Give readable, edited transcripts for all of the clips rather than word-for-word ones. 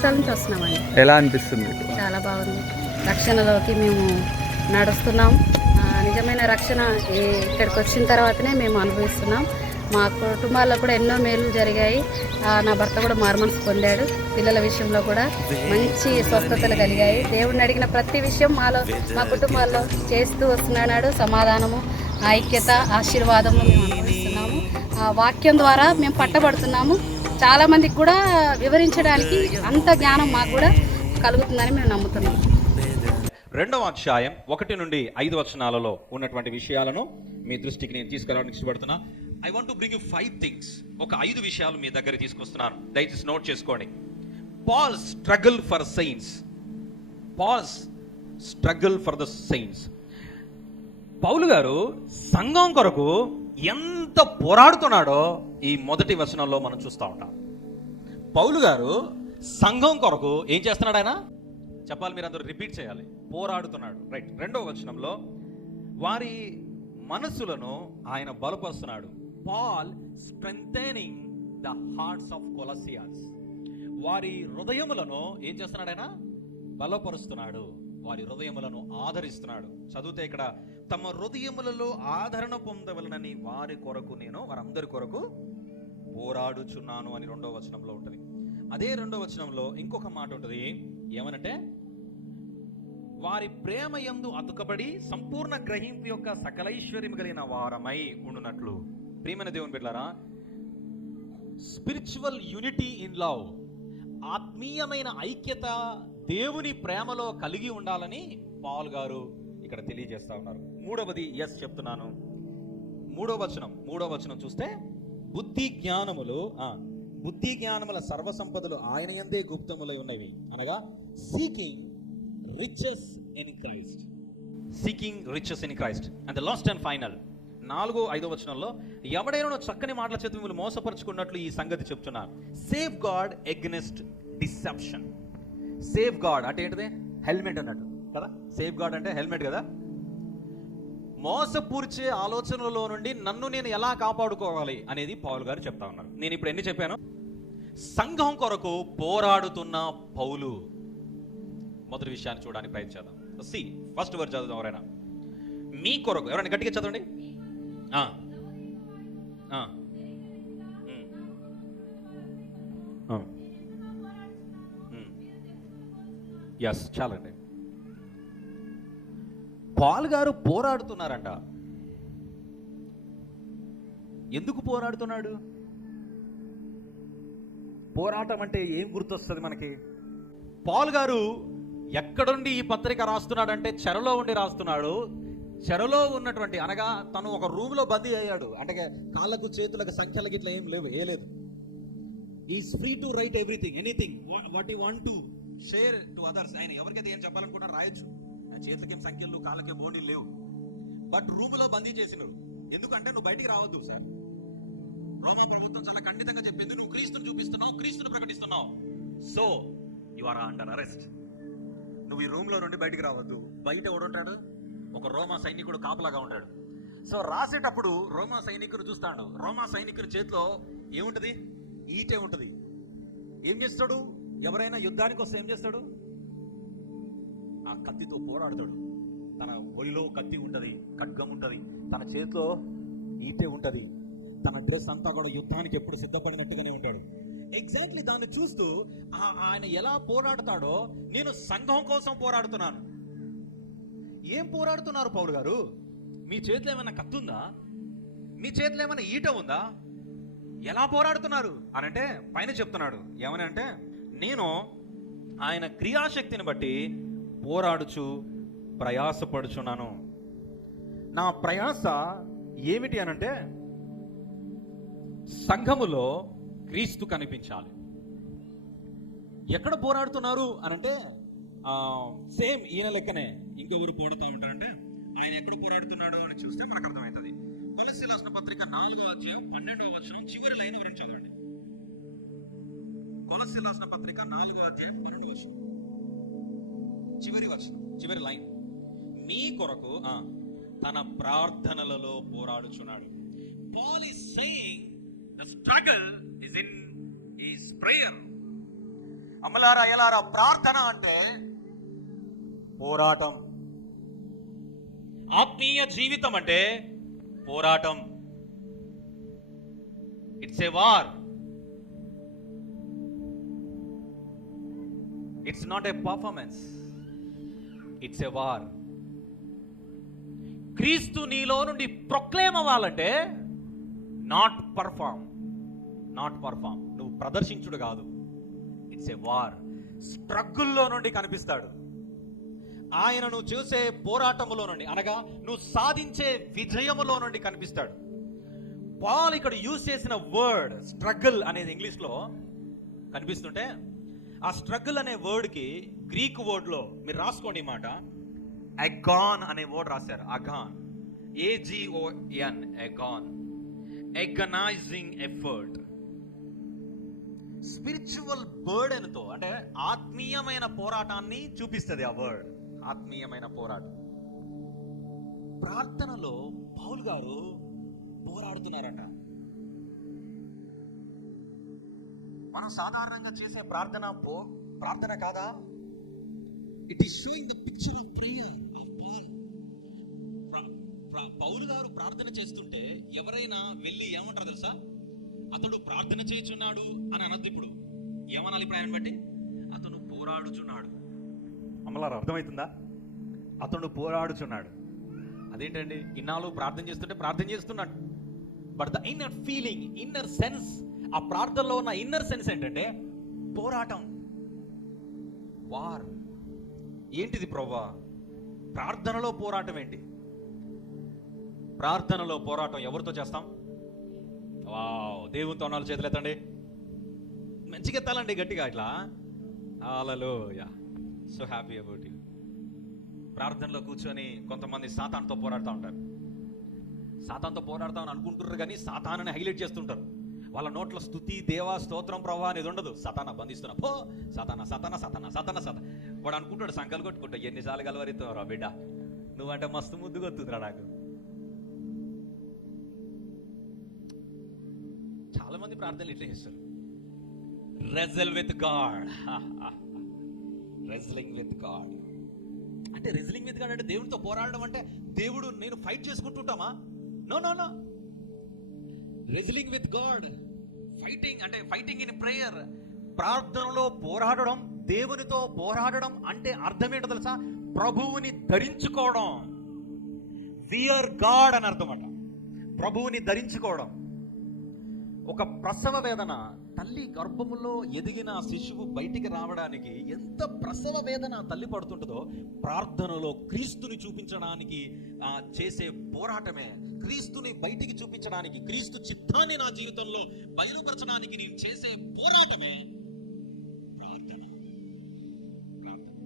సంవత్సరాల నుంచి వస్తున్నామండి. ఎలా అనిపిస్తుంది? చాలా బాగుంది. రక్షణలోకి మేము నడుస్తున్నాం. నిజమైన రక్షణ ఇక్కడికి వచ్చిన తర్వాతనే మేము అనుభవిస్తున్నాం. మా కుటుంబాల్లో కూడా ఎన్నో మేలు జరిగాయి. నా భర్త కూడా మారుమనసు పొందాడు. పిల్లల విషయంలో కూడా మంచి స్వస్థతలు కలిగాయి. దేవుడిని అడిగిన ప్రతి విషయం మా కుటుంబాల్లో చేస్తూ వస్తున్నాడు. సమాధానము, ఐక్యత, ఆశీర్వాదము మేము అనుభవిస్తున్నాము. వాక్యం ద్వారా మేము పట్టబడుతున్నాము. చాలామందికి కూడా వివరించడానికి అంత జ్ఞానం మాకు కూడా కలుగుతుందని మేము నమ్ముతున్నాం. 2వ అధ్యాయం 1 నుండి 5 వచనాలలో ఉన్నటువంటి విషయాలను మీ దృష్టికి నేను తీసుకురావడానికి ఇష్టపడుతున్నా. I want to bring you 5 things. ఒక 5 విషయాలు మీ దగ్గర తీసుకొస్తున్నాను. దయచేసి నోట్ చేసుకోండి. Paul struggle for saints. Paul struggle for the saints. పౌలు గారు సంఘం కొరకు ఎంత పోరాడుతున్నాడో ఈ మొదటి వచనంలో మనం చూస్తూ ఉంటాం. పౌలు గారు సంఘం కొరకు ఏం చేస్తున్నాడు? ఆయన చెప్పాలి, మీరు అందరూ రిపీట్ చేయాలి. పోరాడుతున్నాడు. రైట్. 2వ వచనంలో వారి మనస్సులను ఆయన బలపరుస్తున్నాడు. Paul strengthening the hearts of Colossians. వారి హృదయములను ఏం చేస్తున్నాడు? ఆయన బలపరుస్తున్నాడు. వారి హృదయములను ఆదరిస్తున్నాడు. చదివితే ఇక్కడ తమ హృదయములలో ఆదరణ పొందవలనని వారి కొరకు నేను వారందరి కొరకు పోరాడుచున్నాను అని 2వ వచనంలో ఉంటుంది. అదే 2వ వచనంలో ఇంకొక మాట ఉంటుంది. ఏమనంటే వారి ప్రేమ యందు అతుకబడి సంపూర్ణ గ్రహింపు యొక్క సకలైశ్వర్యం కలిగిన వారమై ఉండునట్లు. ప్రియమైన దేవుని బిడ్డలారా, స్పిరిచువల్ యూనిటీ ఇన్ లవ్, ఆత్మీయమైన ఐక్యత దేవుని ప్రేమలో కలిగి ఉండాలని పౌల్ గారు ఇక్కడ తెలియజేస్తా ఉన్నారు. 3వది ఎస్ చెప్తున్నాను. 3వ వచనం చూస్తే బుద్ధి జ్ఞానముల సర్వసంపదలు ఆయన యందే గుప్తములై ఉన్నవి, అనగా seeking riches in Christ. And the last and final 4-5 వచనంలో ఎవడైనా చక్కని మాటల చేత మిమ్మల్ని మోసపరుచుకున్నట్లు ఈ సంగతి చెప్తున్నాను. Safeguard against deception. Safeguard అంటే ఏంటిది? హెల్మెట్ అన్నట్టు కదా. సేఫ్ గార్డ్ అంటే హెల్మెట్ కదా. మోసపూర్చే ఆలోచనలలో నుండి నన్ను నేను ఎలా కాపాడుకోవాలి అనేది పౌలు గారు చెప్తా ఉన్నారు. నేను ఇప్పుడు ఎన్ని చెప్పాను? సంఘం కొరకు పోరాడుతున్న పౌలు. మొదటి విషయాన్ని చూడడానికి ప్రయత్నిద్దాం. సి ఫస్ట్ వర్డ్ చదువుదాం. ఎవరైనా మీ కొరకు, ఎవరైనా గట్టిగా చదవండి. ఎస్, చాలండి. పాల్ గారు పోరాడుతున్నారంట. ఎందుకు పోరాడుతున్నాడు? పోరాటం అంటే ఏం గుర్తొస్తుంది మనకి? పాల్ గారు ఎక్కడుండి ఈ పత్రిక రాస్తున్నాడంటే చెరలో ఉండి రాస్తున్నాడు. చెరలో ఉన్నటువంటి, అనగా తను ఒక రూమ్ లో బందీ అయ్యాడు. అంటే కాళ్ళకు చేతులకు సంఖ్యలకి ఇట్లా ఏం లేవు, లేదు. Is free to right everything, anything what you want to share to others. ఆయన ఎవరికైతే ఏం చెప్పాలనుకున్నా రాయొచ్చు. చేతులకేం సంఖ్యలు, కాళ్ళకే బోడీలు లేవు. బట్ రూమ్ లో బందీ చేసినాడు. ఎందుకంటే నువ్వు బయటికి రావద్దు సార్. రోమా ప్రభుత్వం చాలా ఖండితంగా చెప్పింది, నువ్వు క్రీస్తుని చూపిస్తున్నావు, క్రీస్తుని ప్రకటిస్తున్నావు, so you are under arrest. నువ్వు ఈ రూమ్ లో నుండి బయటికి రావద్దు. బయట ఎవడుంటాడు? ఒక రోమా సైనికుడు కాపలాగా ఉంటాడు. సో రాసేటప్పుడు రోమా సైనికుడు చూస్తాడు. రోమా సైనికుడి చేతిలో ఏముంటది? ఈటే ఉంటది. ఏం చేస్తాడు? ఎవరైనా యుద్ధానికి వస్తే ఏం చేస్తాడు? ఆ కత్తితో పోరాడతాడు. తన ఒడిలో కత్తి ఉంటది, ఖడ్గం ఉంటది, తన చేతిలో ఈటే ఉంటది. తన డ్రెస్ అంతా కూడా యుద్ధానికి ఎప్పుడు సిద్ధపడినట్టుగానే ఉంటాడు. ఎగ్జాక్ట్లీ దాన్ని చూస్తూ ఆయన ఎలా పోరాడతాడో, నేను సంఘం కోసం పోరాడుతున్నాను. ఏం పోరాడుతున్నారు పౌలు గారు? మీ చేతిలో ఏమైనా కత్తి ఉందా? మీ చేతిలో ఏమైనా ఈట ఉందా? ఎలా పోరాడుతున్నారు అని అంటే పైన చెప్తున్నాడు. ఏమని అంటే, నేను ఆయన క్రియాశక్తిని బట్టి పోరాడుచు ప్రయాసపడుచున్నాను. నా ప్రయాస ఏమిటి అనంటే, సంఘములో క్రీస్తు కనిపించాలి. ఎక్కడ పోరాడుతున్నారు అనంటే, సేమ్ ఈయన లెక్కనే ఇంకెవరు పోరాడుతూ ఉంటారంటే, ఆయన ఎక్కడ పోరాడుతున్నాడు అని చూస్తే మనకు అర్థమవుతుంది. కొలస్సీయులకు రాసిన పత్రిక 4వ అధ్యాయం 12వ వచనం చివరి లైన్ ఎవరైనా చదవండి. కొలస్సీయులకు రాసిన పత్రిక 4వ అధ్యాయం 12వ వచనం చివరి వచనం, చివరి లైన్. మీ కొరకు తన ప్రార్థనలలో పోరాడుచున్నాడు. Paul is saying the struggle is in his prayer. అమ్మలారా అయ్యలారా, ప్రార్థన అంటే పోరాటం. ఆత్మీయ జీవితం అంటే పోరాటం. It's a war. It's not a performance, it's a war. క్రీస్తు నీలో నుండి ప్రొక్లెయిమ్ అవ్వాలంటే నాట్ పర్ఫామ్. నువ్వు ప్రదర్శించుడు కాదు. It's a war. స్ట్రగుల్లో నుండి కనిపిస్తాడు ఆయన. నువ్వు చూసే పోరాటములో నుండి, అనగా నువ్వు సాధించే విజయములో నుండి కనిపిస్తాడు. పాల్ ఇక్కడ యూజ్ చేసిన వర్డ్ స్ట్రగుల్ అనేది ఇంగ్లీష్ లో కనిపిస్తుంటే, ఆ స్ట్రగుల్ అనే వర్డ్ కి గ్రీక్ వర్డ్ లో మీరు రాసుకోండి ఈ మాట, అగాన్ అనే వర్డ్ రాశారు. Agon, AGON, agon, agonizing effort. Spiritual burden తో, అంటే ఆత్మీయమైన పోరాటాన్ని చూపిస్తుంది ఆ వర్డ్. ఆత్మీయమైన పోరాటం. ప్రార్థనలో పౌలు గారు పోరాడుతున్నారట. మనం సాధారణంగా చేసే ప్రార్థన కాదా? It is showing the picture of prayer of Paul. పౌలు గారు ప్రార్థన చేస్తుంటే ఎవరైనా వెళ్ళి ఏమంటారు తెలుసా? అతడు ప్రార్థన చేయుచున్నాడు అని అనద్దు. ఇప్పుడు ఏమనాలి? ఇప్పుడు ఆయన బట్టి అతను పోరాడుచున్నాడు. అమ్మలారా, అర్థమవుతుందా? అతను పోరాడుచున్నాడు. అదేంటండి, ఇన్నాళ్ళు ప్రార్థన చేస్తున్నాడు. But the inner feeling, inner sense, ఆ ప్రార్థనలో ఉన్న ఇన్నర్ సెన్స్ ఏంటంటే పోరాటం, వార్. ఏంటిది ప్రభువా? ప్రార్థనలో పోరాటం ఏంటి? ప్రార్థనలో పోరాటం ఎవరితో చేస్తాం? వావ్, దేవునితో అన్నాలు చేతులెత్తండి, మంచిగా ఎత్తాలండి గట్టిగా ఇట్లా. హల్లెలూయా, సో హ్యాపీ అబౌట్ యూ. ప్రార్థనలో కూర్చొని కొంతమంది సాతానుతో పోరాడుతూ ఉంటారు. సాతానుతో పోరాడతామని అనుకుంటున్నారు కానీ సాతానుని హైలైట్ చేస్తుంటారు. వాళ్ళ నోట్ల స్తుతి, దేవా, స్తోత్రం, ప్రభా అనేది ఉండదు. సాతానా బంధిస్తున్నా, పో సాతానా సాతానా సాతానా సాతానా సాతానా. వాడు అనుకుంటాడు సంకలు కొట్టుకుంటా, ఎన్నిసార్లు కలవరిస్తావురా బిడ్డ, నువ్వంటే మస్తు ముద్దు కొత్తుందిరా నాకు. చాలా మంది ప్రార్థనలు ఇట్లా చేస్తారు. Wrestle with God, wrestling with God. అంటే రెజ్లింగ్ విత్ గాడ్ అంటే దేవుడితో పోరాడడం అంటే దేవుడు నేను ఫైట్ చేసుకుంటుంటామా? No no no. Wrestling with God, fighting అంటే ఫైటింగ్ ఇన్ ప్రేయర్. ప్రార్థనలో పోరాడడం, దేవునితో పోరాడడం అంటే అర్థం ఏంటో తెలుసా? ప్రభువుని ధరించుకోవడం. వియర్ గాడ్ అని అర్థం అట. ప్రభువుని ధరించుకోవడం. ఒక ప్రసవ వేదన, తల్లి గర్భములో ఎదిగిన శిశువు బయటికి రావడానికి ఎంత ప్రసవ వేదన తల్లి పడుతుంటుందో, ప్రార్థనలో క్రీస్తుని చూపించడానికి చేసే పోరాటమే, క్రీస్తుని బయటికి చూపించడానికి, క్రీస్తు చిత్తాన్ని నా జీవితంలో బయలుపరచడానికి నేను చేసే పోరాటమే ప్రార్థన. ప్రార్థన.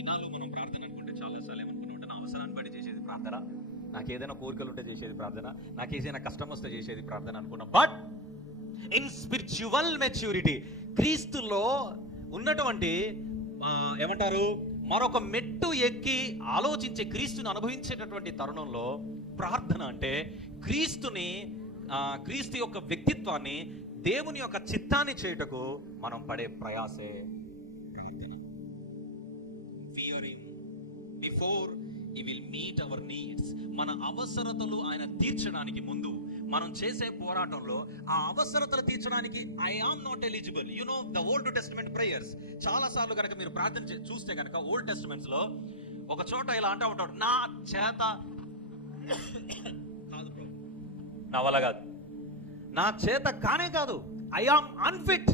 ఇన్నాళ్ళు మనం ప్రార్థన అనుకుంటే చాలాసార్లు ఏమనుకుంటుంటే, నా అవసరాన్ని బట్టి చేసేది ప్రార్థన, నాకు ఏదైనా కోరికలు ఉంటే చేసేది ప్రార్థన, నాకు ఏదైనా కష్టం వస్తే చేసేది ప్రార్థన అనుకున్నాం. బట్ ఇన్ స్పిరిచువల్ మెచ్యూరిటీ, క్రీస్తులో ఉన్నటువంటి ఏమంటారు, మరొక మెట్టు ఎక్కి ఆలోచించే, క్రీస్తుని అనుభవించేటటువంటి తరుణంలో ప్రార్థన అంటే క్రీస్తు యొక్క వ్యక్తిత్వాన్ని, దేవుని యొక్క చిత్తాన్ని చేయుటకు మనం పడే ప్రయాసే ప్రార్థన. Fearing before he will meet our needs. మన అవసరతలు ఆయన తీర్చడానికి ముందు మనం చేసే పోరాటంలో ఆ అవసరతలు తీర్చడానికి I am not eligible. You know the Old Testament prayers. చాలా సార్లు కనుక మీరు ప్రార్థన చూస్తే కనుక ఓల్డ్ టెస్టమెంట్స్ లో ఒక చోట ఇలా అంటూ ఉంటాడు, నా చేత కాదు బ్రో, నా వల్ల కాదు, నా చేత కానే కాదు, ఐ ఆమ్ అన్ఫిట్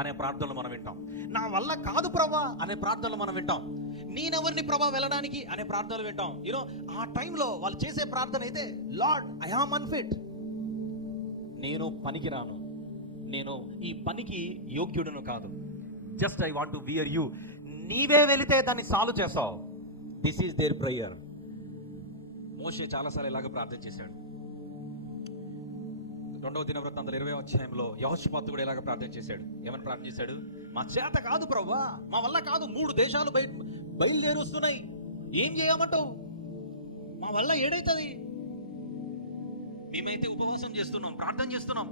అనే ప్రార్థనలు మనం వింటాం. నా వల్ల కాదు ప్రభా అనే ప్రార్థనలు మనం వింటాం. నేనెవరిని ప్రభా వెళ్ళడానికి అనే ప్రార్థనలు వింటాం. యూనో ఆ టైంలో వాళ్ళు చేసే ప్రార్థన అయితే, లార్డ్ ఐ ఆమ్ అన్ఫిట్, నేను పనికిరాను, నేను ఈ పనికి యోగ్యుడును కాదు, just I want to wear you, నీవే వెళితే దాన్ని సాల్వ్ చేస్తావు. This is their prayer. మోషే చాలాసార్లు ఇలాగ ప్రార్థన చేశాడు. 2వ దినవృత్తాంతాలు 20వ అధ్యాయంలో యెహోషాపాతు కూడా ఇలాగ ప్రార్థన చేశాడు. ఏమని ప్రార్థన చేశాడు? మా చేత కాదు ప్రభువా, మా వల్ల కాదు, 3 దేశాలు బయలుదేరుస్తున్నాయి, ఏం చేయమంటావు, మా వల్ల ఏడైతుంది, మేమైతే ఉపవాసం చేస్తున్నాం, ప్రార్థన చేస్తున్నాం,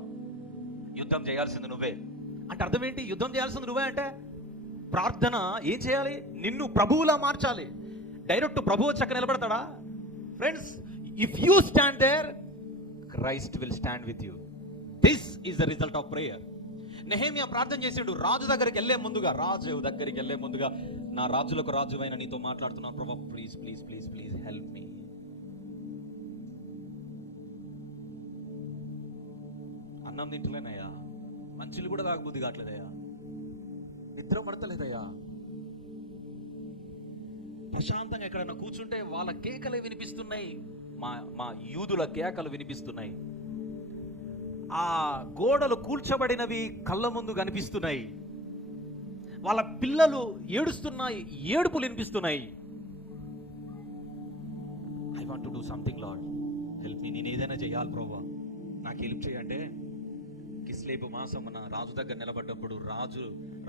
యుద్ధం చేయాల్సింది నువ్వే అంటే అర్థం ఏంటి? యుద్ధం చేయాల్సింది నువ్వే అంటే ప్రార్థన ఏం చేయాలి? నిన్ను ప్రభువులా మార్చాలి. డైరెక్ట్ ప్రభువు వచ్చి అక్కడ నిలబడతాడా? Friends, if you stand there, Christ will stand with you. This is the result of prayer. నెహెమ్యా ప్రార్థన చేసిండు. రాజు దగ్గరికి వెళ్లే ముందుగా నా రాజులకు రాజు అయిన నీతో మాట్లాడుతున్నాను ప్రభా, please please please please help me. అన్నం తింటలేనయ్యా, మంచులు కూడా తాగబుద్ధి కావట్లేదయ్యా, నిద్ర పడతలేదయ్యా, ప్రశాంతంగా ఎక్కడన్నా కూర్చుంటే వాళ్ళ కేకలే వినిపిస్తున్నాయి, మా యూదుల కేకలు వినిపిస్తున్నాయి, ఆ గోడలు కూల్చబడినవి కళ్ళ ముందు కనిపిస్తున్నాయి, వాళ్ళ పిల్లలు ఏడుస్తున్నాయి, ఏడుపులు వినిపిస్తున్నాయి. I want to do something lord, help me. నేను ఏదైనా చేయాలి ప్రభువా, నాకు హెల్ప్ చేయంటే కిస్లేబు మాసమున రాజు దగ్గర నిలబడ్డప్పుడు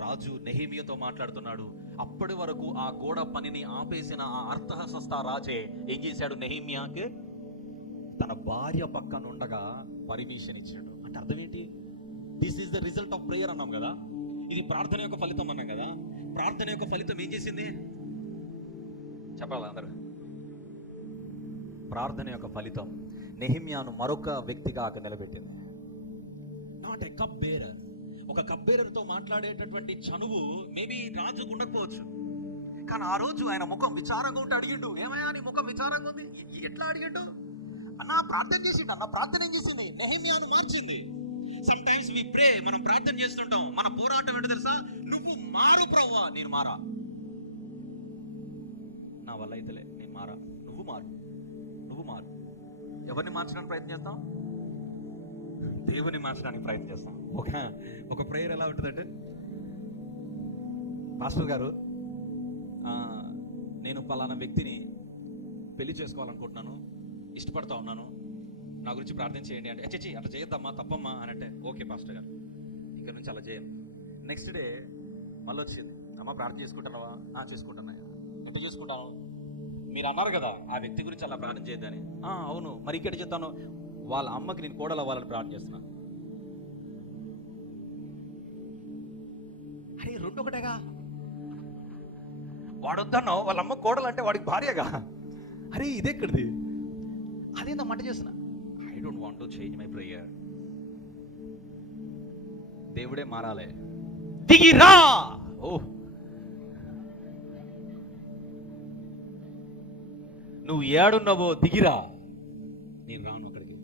రాజు నెహెమ్యాతో మాట్లాడుతున్నాడు. అప్పటి వరకు ఆ గోడ పనిని ఆపేసిన ఆ అర్థహస్త రాజే ఏం చేశాడు? నెహెమ్యాకి తన భార్య పక్కన ఉండగా పర్మిషన్ ఇచ్చాడు. అంటే అర్థం ఏంటి? This is the result of prayer అన్నాం కదా, ఇది ప్రార్థన యొక్క ఫలితం అన్నాం కదా. ప్రార్థన యొక్క ఫలితం ఏం చేసింది చెప్పాలి అందరూ? ప్రార్థన యొక్క ఫలితం నెహెమ్యాను మరొక వ్యక్తిగా అక్కడ నిలబెట్టింది. Not a cup bearer. ఒక కప్ బేరర్తో మాట్లాడేటటువంటి చనువు మేబీ రాజుకు ఉండకపోవచ్చు, కానీ ఆ రోజు ఆయన ముఖం విచారంగా ఉంటే అడిగిండు, ఏమయ్యా నీ ముఖం విచారంగా ఉంది? ఎట్లా అడిగిండు? అన్న ప్రార్థన చేసిండు. అన్న ప్రార్థన ఏం చేసింది? నెహెమ్యాను మార్చింది. సమ్ టైమ్స్ వి ప్రే, మనం ప్రార్థన చేస్తుంటాం, మన పోరాటం ఏంటో తెలుసా? నువ్వు మారు ప్రభువా. నేను మారా, నా వల్ల అయితేలే, నేను మారా, నువ్వు మారు. ఎవరిని మార్చడానికి ప్రయత్నం చేస్తాం? దేవుని మార్చడానికి ప్రయత్నం చేస్తాం. ఒక ప్రేయర్ ఎలా ఉంటుందంటే, పాస్టర్ గారు నేను పలానా వ్యక్తిని పెళ్లి చేసుకోవాలనుకుంటున్నాను, ఇష్టపడతా ఉన్నాను, నా గురించి ప్రార్థన చేయండి అంటే, చచ్చి అట్లా చేయొద్దమ్మా, తప్పమ్మా అని అంటే, ఓకే పాస్టర్ గారు ఇక్కడ నుంచి అలా చేయం. నెక్స్ట్ డే మళ్ళీ వచ్చింది, అమ్మ ప్రార్థన చేసుకుంటున్నావా? చేసుకుంటున్నా. ఎట్లా చేసుకుంటాను? మీరు అన్నారు కదా ఆ వ్యక్తి గురించి అలా ప్రార్థన చేయొద్దని. అవును, మరి ఇక్కడ చెప్తాను, వాళ్ళ అమ్మకి నేను కోడలు అవ్వాలని ప్రార్థన చేస్తున్నాను. అరే రెండు ఒకటేగా, వాడొద్దన్నో వాళ్ళ అమ్మ కోడలు అంటే వాడికి భార్యగా. అరే ఇదెక్కడిది? అదేందా మంట చేస్తున్నా. I don't want to change my prayer. దేవుడే మారాలే. దిగిరా. నువ్వు ఏడున్నావో దిగిరా, నేను రాను అక్కడికి,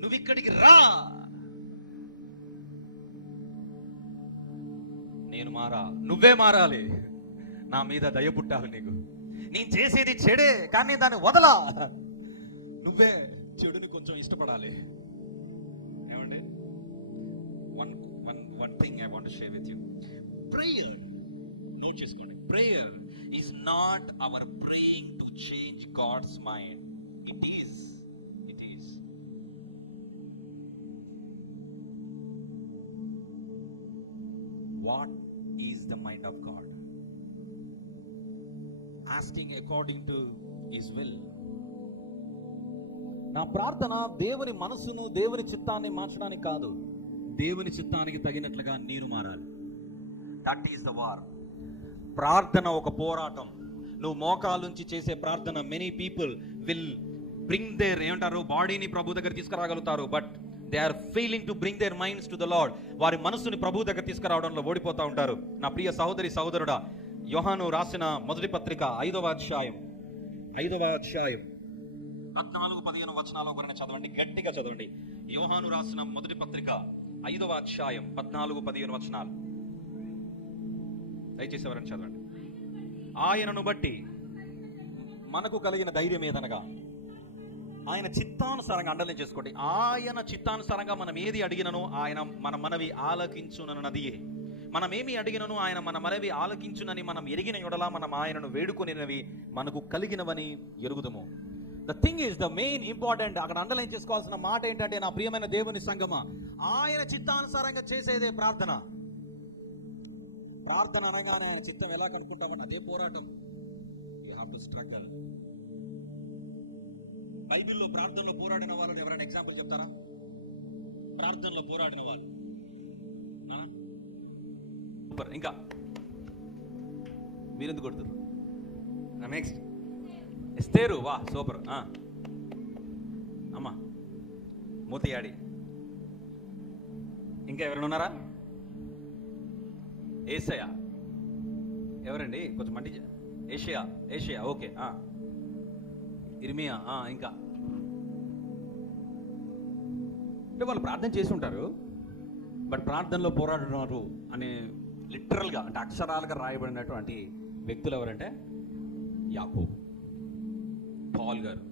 నువ్వు ఇక్కడికి రా, నేను మారా, నువ్వే మారాలి, నా మీద దయ పుట్టాలి నీకు. నేను చేసేది చెడే కానీ దాన్ని వదలా, నువ్వే చెడుని కొంచెం ఇష్టపడాలి. ఏమండి, one thing I want to share with you. Prayer note చేసుకోండి. Prayer is not our praying to change God's mind. It is what is the mind of God, asking according to his will. నా ప్రార్థన దేవుని మనసును, దేవుని చిత్తాన్ని మార్చడానికి కాదు, దేవుని చిత్తానికి తగినట్లుగా నేను మారాలి. That is the war. ప్రార్థన ఒక పోరాటం. నువ్వు మోకాల నుంచి చేసే ప్రార్థన, many people will bring their బాడీని ప్రభు దగ్గర తీసుకురాగలుగుతారు, but they are failing to bring their minds to the Lord. వారి మనసుని ప్రభు దగ్గర తీసుకురావడంలో ఓడిపోతూ ఉంటారు. నా ప్రియ సహోదరి సహోదరుడా, యోహాను రాసిన మొదటి పత్రిక 5వ అధ్యాయం 14-15 వచనాలు ఒకరిని చదవండి, గట్టిగా చదవండి. యోహాను రాసిన మొదటి పత్రిక 5వ అధ్యాయం 14-15 వచనాలు దయచేసి ఎవరైనా చదవండి. ఆయనను బట్టి మనకు కలిగిన ధైర్యం ఏదనగా, ఆయన చిత్తానుసారంగా అండర్లైన్ చేసుకోండి, ఆయన చిత్తానుసారంగా మనం ఏది అడిగినను ఆయన మన మనవి ఆలకించునన్నదియే. మనం ఏమి అడిగినను ఆయన మన మనవి ఆలకించునని మనం ఎరిగిన యెడల మనం ఆయనను వేడుకొనినవి మనకు కలిగినవని ఎరుగుదము. The thing is the main important. అక్కడ అండర్లైన్ చేసుకోవాల్సిన మాట ఏంటంటే, నా ప్రియమైన దేవుని సంగమా, ఆయన చిత్తానుసారంగా చేసేదే ప్రార్థన. ప్రార్థన అనగానే ఆయన చిత్తం ఎలా కనుక్కుంటామని అదే పోరాటం. You have to struggle. బైబిల్లో ప్రార్థనలో పోరాడిన వాళ్ళని ఎవరైనా ఎగ్జాంపుల్ చెప్తారా? ప్రార్థనలో పోరాడిన వాళ్ళు సూపర్. ఇంకా మీరెందుకు కొడుతున్నారు? నెక్స్ట్ ఎస్తేరు, వా సూపర్. అమ్మా మూతియాడి. ఇంకా ఎవరైనా ఉన్నారా? ఏసయ్య ఎవరండి? కొంచెం మంటి. ఏషియా ఓకే. ఇర్మియా. ఇంకా అంటే వాళ్ళు ప్రార్థన చేసి ఉంటారు, బట్ ప్రార్థనలో పోరాడుతున్నారు అని లిటరల్గా అంటే అక్షరాలుగా రాయబడినటువంటి వ్యక్తులు ఎవరంటే యాకోబు, పాల్ గారు,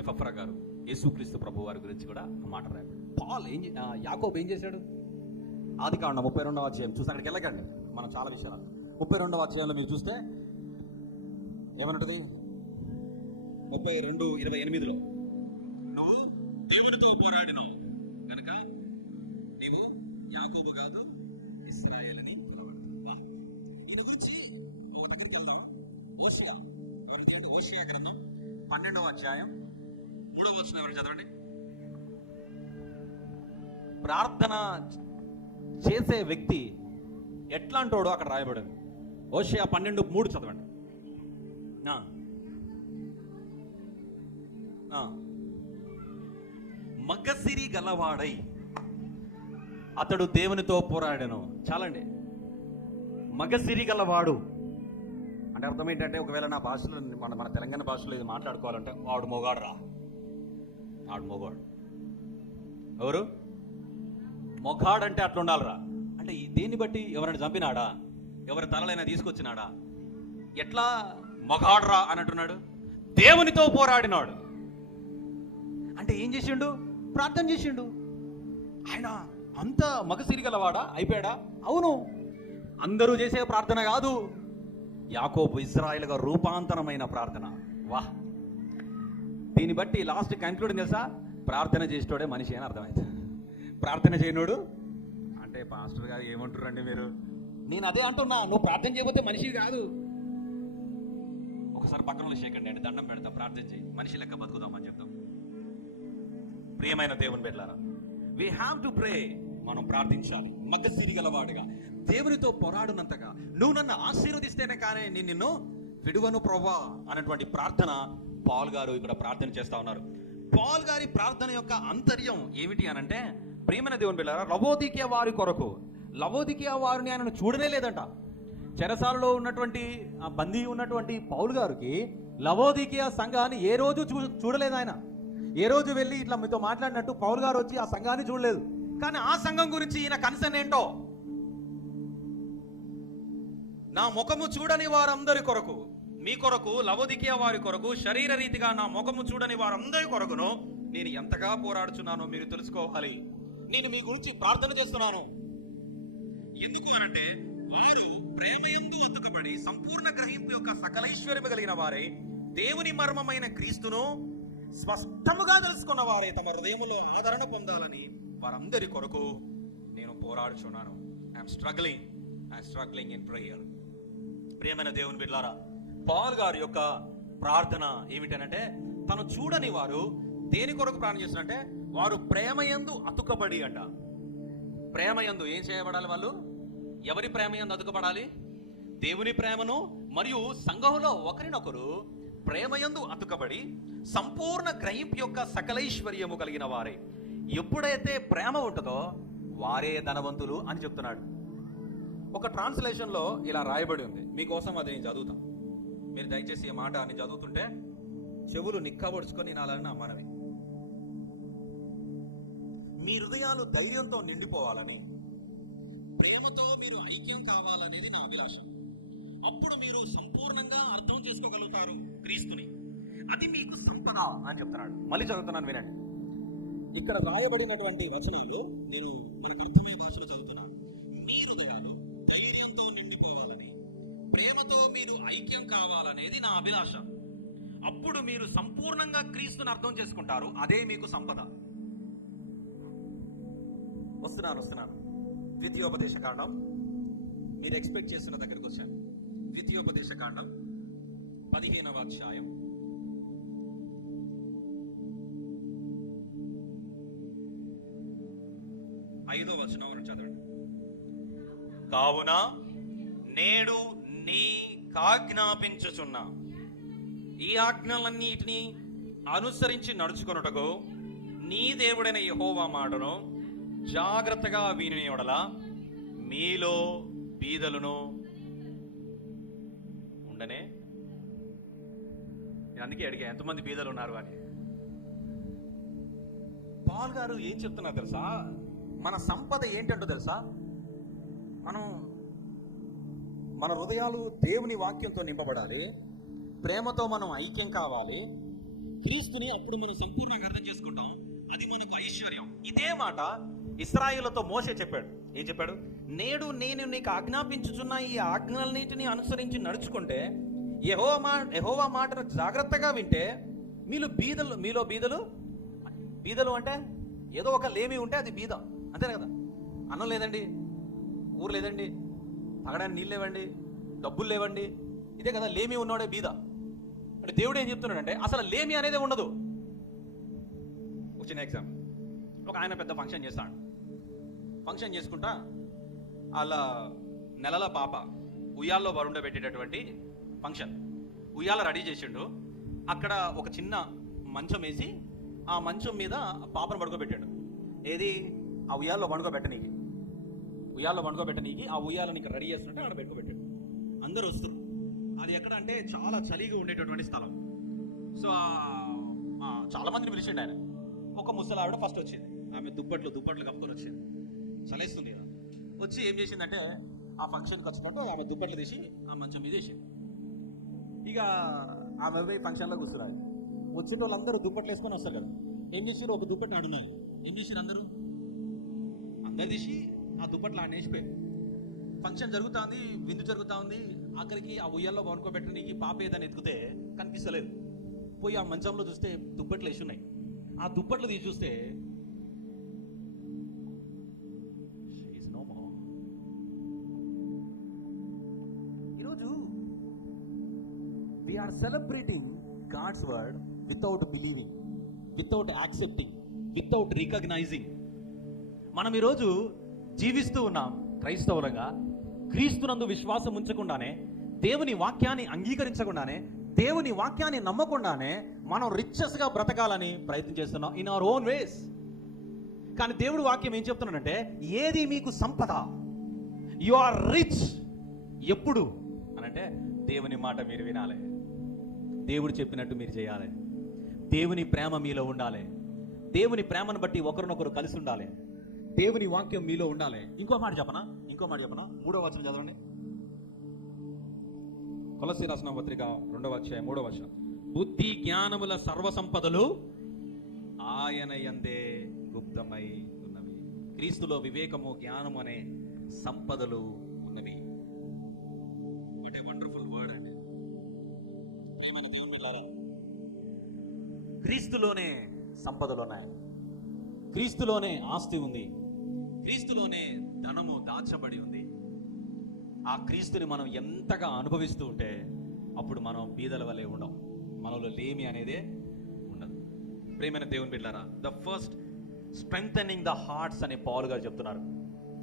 ఎపఫ్రా గారు, యేసుక్రీస్తు ప్రభు వారి గురించి కూడా ఆ మాట రాయబడి. యాకోబు ఏం చేశాడు? ఆదికాండం 32వ అధ్యాయం చూసి అక్కడికి వెళ్ళకండి, మనం చాలా విషయాలు 32వ అధ్యాయంలో మీరు చూస్తే ఏమన్నది? 32:28లో నువ్వు దేవునితో పోరాడినావు కనుక నీవు యాకోబు కాదు ఇశ్రాయేలు అని పిలువబడతావు. ఈయన గురించి ఒక దగ్గరికి వెళ్దాం. ఓషియా, ఎవరికి చేయండి? ఓషియా గ్రంథం 12వ అధ్యాయం 3వ వచనం ఎవరు చదవండి. ప్రార్థన చేసే వ్యక్తి ఎట్లాంటోడో అక్కడ రాయబడింది. ఓషియా 12:3 చదవండి. మగసిరి గలవాడై అతడు దేవునితో పోరాడను. చాలండి. మగసిరి గలవాడు అంటే అర్థం ఏంటంటే, ఒకవేళ నా భాషలో మన తెలంగాణ భాషలో ఇది మాట్లాడుకోవాలంటే వాడు మొగాడు రా, వాడు మొగాడు. ఎవరు మొగాడంటే అట్లా ఉండాలిరా అంటే దేన్ని బట్టి? ఎవరైనా చంపినాడా? ఎవరి తలలైనా తీసుకొచ్చినాడా? ఎట్లా మొగాడురా అని అంటున్నాడు? దేవునితో పోరాడినాడు అంటే ఏం చేసిండు? ప్రార్థన చేసిండు. ఆయన అంత మగసిరి గలవాడా? అయిపోయాడా? అవును. అందరూ చేసే ప్రార్థన కాదు, యాకోబు ఇశ్రాయేలుగా రూపాంతరమైన ప్రార్థన. వాహ్! దీన్ని బట్టి లాస్ట్ కన్క్లూడింగ్ తెలుసా? ప్రార్థన చేసేటోడే మనిషి అని అర్థమైంది. ప్రార్థన చేయనోడు అంటే పాస్టర్ గారు ఏమంటారండి మీరు? నేను అదే అంటున్నా, నువ్వు ప్రార్థన చేయకపోతే మనిషి కాదు. ఒకసారి పక్కన షేకండి అండి, దండం పెడతా, ప్రార్థన చేయి, మనిషి లెక్క బతుకుదామని చెప్తాం. ప్రియమైన దేవుని బిడ్డలారా, వి హ్యావ్ టు ప్రే. మనం ప్రార్థించాలి మగసిరి గలవాడిగా, దేవునితో పోరాడునంతగా. నువ్వు నన్ను ఆశీర్వదిస్తేనే కానీ నేను నిన్ను విడువను ప్రభువా అన్నటువంటి ప్రార్థన పాల్ గారు ఇక్కడ ప్రార్థన చేస్తా ఉన్నారు. పాల్ గారి ప్రార్థన యొక్క అంతర్యం ఏమిటి అనంటే, ప్రియమైన దేవుని బిడ్డలారా, లవోదికీయ వారి కొరకు, లవోదికీయ వారిని ఆయనను చూడనే లేదంట. చెరసాలలో ఉన్నటువంటి బందీ ఉన్నటువంటి పౌలు గారికి లవోదికీయ సంఘాన్ని ఏ రోజు చూడలేదు ఆయన. ఏ రోజు వెళ్ళి ఇట్లా మీతో మాట్లాడినట్టు పౌలు గారు వచ్చి ఆ సంఘాన్ని చూడలేదు. కానీ ఆ సంఘం గురించి ఈయన కన్సర్న్ ఏంటో, నా ముఖము చూడని వారందరి కొరకు, మీ కొరకు, లవోదికీయ వారి కొరకు, శరీర రీతిగా నా ముఖము చూడని వారందరి కొరకును నేను ఎంతగా పోరాడుచున్నానో మీరు తెలుసుకోవాలి. నేను మీ గురించి ప్రార్థన చేస్తున్నాను. ఎందుకు అనంటే, వారు ప్రేమయందు అతుకబడి సంపూర్ణ గ్రహింపు యొక్క సకలైశ్వర్యము కలిగిన వారే, దేవుని మర్మమైన క్రీస్తును స్పష్టముగా తెలుసుకున్న వారే తమ హృదయములో ఆదరణ పొందాలని వారందరి కొరకు నేను పోరాడుచున్నాను. I'm struggling in prayer. ప్రియమైన దేవుని బిడ్డలారా, పాల్ గారి యొక్క ప్రార్థన ఏమిటనంటే, తను చూడని వారు దేని కొరకు ప్రార్థన చేస్తారంటే, వారు ప్రేమయందు అతుకబడి అంట. ప్రేమయందు ఏం చేయబడాలి? వాళ్ళు ఎవరి ప్రేమయందు అతుకబడాలి? దేవుని ప్రేమను మరియు సంఘంలో ఒకరినొకరు ప్రేమయందు అతుకబడి సంపూర్ణ గ్రహింపు యొక్క సకలైశ్వర్యము కలిగిన వారే. ఎప్పుడైతే ప్రేమ ఉంటుందో వారే ధనవంతులు అని చెప్తున్నాడు. ఒక ట్రాన్స్లేషన్లో ఇలా రాయబడి ఉంది, మీకోసం అది నేను చదువుతా. మీరు దయచేసి ఈ మాట నేను చదువుతుంటే చెవులు నిక్కబొడుచుకొని నాలని నా మనవి. మీ హృదయాలు ధైర్యంతో నిండిపోవాలని, ప్రేమతో మీరు ఐక్యం కావాలనేది నా అభిలాష. అప్పుడు మీరు సంపూర్ణంగా అర్థం చేసుకోగలుగుతారు క్రీస్తుని. అది మీకు సంపద అని చెప్తున్నాడు. మళ్ళీ చదువుతున్నాను, వినండి. ఇక్కడ రాయబడినటువంటి వచనంలో నేను మనకు అర్థమయ్యే భాషలో చదువుతున్నాను. మీ హృదయాలు ధైర్యంతో నిండిపోవాలని, ప్రేమతో మీరు ఐక్యం కావాలనేది నా అభిలాష. అప్పుడు మీరు సంపూర్ణంగా క్రీస్తుని అర్థం చేసుకుంటారు. అదే మీకు సంపద. వస్తున్నాను. ద్వితీయోపదేశ కాండం, మీరు ఎక్స్పెక్ట్ చేస్తున్న దగ్గరకు వచ్చాను. ద్వితీయోపదేశ కాండం 15వ అధ్యాయం 5వ వచనం చదవండి. కావున నేడు నీకాజ్ఞాపించుచున్నా ఈ ఆజ్ఞలన్నిటినీ అనుసరించి నడుచుకొనుటకు నీ దేవుడైన యెహోవా మాటను జాగ్రత్తగా విని యెడల మీలో బీదలను ఉండనే. నేను అందుకే అడిగా ఎంతమంది బీదలు ఉన్నారు అని. పాల్ గారు ఏం చెప్తున్నారు తెలుసా? మన సంపద ఏంటంటో తెలుసా? మన హృదయాలు దేవుని వాక్యంతో నింపబడాలి, ప్రేమతో మనం ఐక్యం కావాలి, క్రీస్తుని అప్పుడు మనం సంపూర్ణంగా అర్థం చేసుకుంటాం, అది మనకు ఐశ్వర్యం. ఇదే మాట ఇశ్రాయేలుతో మోషే చెప్పాడు. ఏం చెప్పాడు? నేడు నేను నీకు ఆజ్ఞాపించుచున్న ఈ ఆజ్ఞలన్నిటిని అనుసరించి నడుచుకుంటే, యెహోవా మాటను జాగ్రత్తగా వింటే మీలో బీదలు అంటే ఏదో ఒక లేమి ఉంటే అది బీద, అంతే కదా? అన్నం లేదండి, ఊరు లేదండి, తాగడానికి నీళ్ళు లేవండి, డబ్బులు లేవండి, ఇదే కదా లేమి ఉన్నవాడే బీద. అంటే దేవుడు ఏం చెప్తున్నాడంటే అసలు లేమి అనేది ఉండదు. చిన్న ఎగ్జాంపుల్, ఒక ఆయన పెద్ద ఫంక్షన్ చేస్తాడు. ఫంక్షన్ చేసుకుంటా వాళ్ళ నెలల పాప ఉయ్యాల్లో వరుండబెట్టేటటువంటి ఫంక్షన్, ఉయ్యాల రెడీ చేసిండు. అక్కడ ఒక చిన్న మంచం వేసి ఆ మంచం మీద పాపను పడుకోబెట్టాడు. ఏది? ఆ ఉయ్యాల్లో పండుకోబెట్టనీకి ఆ ఉయ్యాల నీకు రెడీ చేస్తుంటే అక్కడ పెట్టుకోబెట్టాడు. అందరూ వస్తారు. అది ఎక్కడ అంటే చాలా చలిగా ఉండేటటువంటి స్థలం. సో చాలా మందిని పిలిచిండు ఆయన. ఒక ముసలి ఆవిడ ఫస్ట్ వచ్చింది. ఆమె దుప్పట్లు కప్పుకొని వచ్చింది. చలేస్తుంది కదా. వచ్చి ఏం చేసిందంటే ఆ ఫంక్షన్కి వచ్చినట్టు ఆమె దుప్పట్లు తీసి ఆ మంచం మీద వేసింది. ఇక ఆమె పోయి ఫంక్షన్లో కూర్చున్నారు. వచ్చిన వాళ్ళందరూ దుప్పట్లు వేసుకొని వస్తారు కదా. ఏం చేసారు? ఒక దుప్పట్లు ఆడున్నాయి. ఏం చేసారు? అందరు తీసి ఆ దుప్పట్లు ఆడనేసిపోయారు. ఫంక్షన్ జరుగుతూ ఉంది, విందు జరుగుతూ ఉంది. ఆఖరికి ఆ ఉయ్యాల్లో పడుకోబెట్టడానికి పాప ఏదని ఎత్తుకుతే కనిపిస్తలేదు. పోయి ఆ మంచంలో చూస్తే దుప్పట్లు వేసి ఉన్నాయి. ఆ దుప్పట్లు తీసి చూస్తే ఈరోజు we are celebrating God's word without believing, without accepting, without recognising. మనం ఈరోజు జీవిస్తూ ఉన్నాం క్రైస్తవులుగా. క్రీస్తునందు విశ్వాసం ఉంచకుండానే, దేవుని వాక్యాన్ని అంగీకరించకుండానే, దేవుని వాక్యాన్ని నమ్మకుండానే మనం రిచెస్గా బ్రతకాలని ప్రయత్నం చేస్తున్నాం ఇన్ అవర్ ఓన్ వేస్. కానీ దేవుడు వాక్యం ఏం చెప్తున్నాడంటే, ఏది మీకు సంపద, యు ఆర్ రిచ్ ఎప్పుడు అనంటే దేవుని మాట మీరు వినాలి, దేవుడు చెప్పినట్టు మీరు చేయాలి, దేవుని ప్రేమ మీలో ఉండాలి, దేవుని ప్రేమను బట్టి ఒకరినొకరు కలిసి ఉండాలి, దేవుని వాక్యం మీలో ఉండాలి. ఇంకో మాట చెప్పనా? 3వ వచనం చదవండి. కొలస్సీ రాసిన పత్రిక 2వ అధ్యాయం 3వ వచనం. బుద్ధి జ్ఞానముల సర్వసంపదలు ఆయన యందే గుప్తమై ఉన్నవి. క్రీస్తులో వివేకము, జ్ఞానము అనే సంపదలు ఉన్నవి. వాట్ ఏ వండర్ఫుల్ వర్డ్ అండి. దేవుని బిడ్డలారా, క్రీస్తులోనే సంపదలు ఉన్నాయి, క్రీస్తులోనే ఆస్తి ఉంది, క్రీస్తులోనే ధనము దాచబడి ఉంది. ఆ క్రీస్తుని మనం ఎంతగా అనుభవిస్తూ ఉంటే అప్పుడు మనం బీదల వలె ఉండం, మనలో లేమి అనేదే ఉండదు. ప్రేమైన దేవుని బిడ్డలారా, the first strengthening the hearts అనే పౌలు గారు చెప్తున్నారు.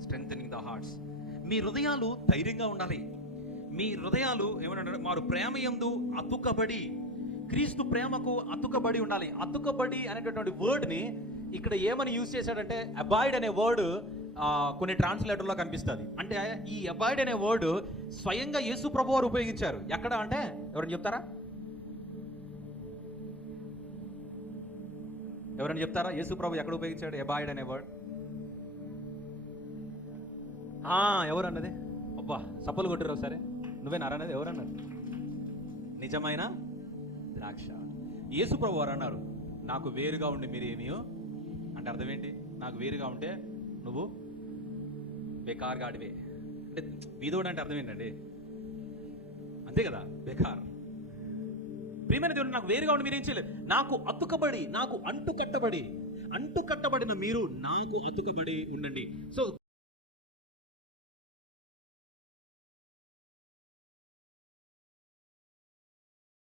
Strengthening the hearts. మీ హృదయాలు ధైర్యంగా ఉండాలి. మీ హృదయాలు ఏమంటారు? వారు ప్రేమ యందు అతుకబడి, క్రీస్తు ప్రేమకు అతుకబడి ఉండాలి. అతుకబడి అనేటటువంటి వర్డ్ని ఇక్కడ ఏమని యూజ్ చేశాడంటే, అబాయిడ్ అనే వర్డ్ కొన్ని ట్రాన్స్లేటర్లో కనిపిస్తుంది. అంటే ఈ అబాయిడ్ అనే వర్డ్ స్వయంగా యేసు ప్రభు వారు ఉపయోగించారు. ఎక్కడ అంటే ఎవరైనా చెప్తారా? యేసు ప్రభు ఎక్కడ ఉపయోగించాడు అబాయిడ్ అనే వర్డ్? ఎవరు అన్నది? అబ్బా, చప్పలు కొట్టారు ఒకసారి. నువ్వేనారా అన్నది? ఎవరన్నారు? నిజమైన ద్రాక్ష. యేసు ప్రభు వారు అన్నారు, నాకు వేరుగా ఉండి మీరు ఏమీయో అంటే అర్థం ఏంటి? నాకు వేరుగా ఉంటే నువ్వు బేకార్గా ఆడివే. అంటే బీదోడు అంటే అర్థం ఏంటండి? అంతే కదా, బేకార్. ప్రియమైన దేవుడు, నాకు వేరుగా ఉండి మీరు ఏం చేయలేదు. నాకు అతుకబడి, నాకు అంటుకట్టబడిన మీరు నాకు అతుకబడి ఉండండి. సో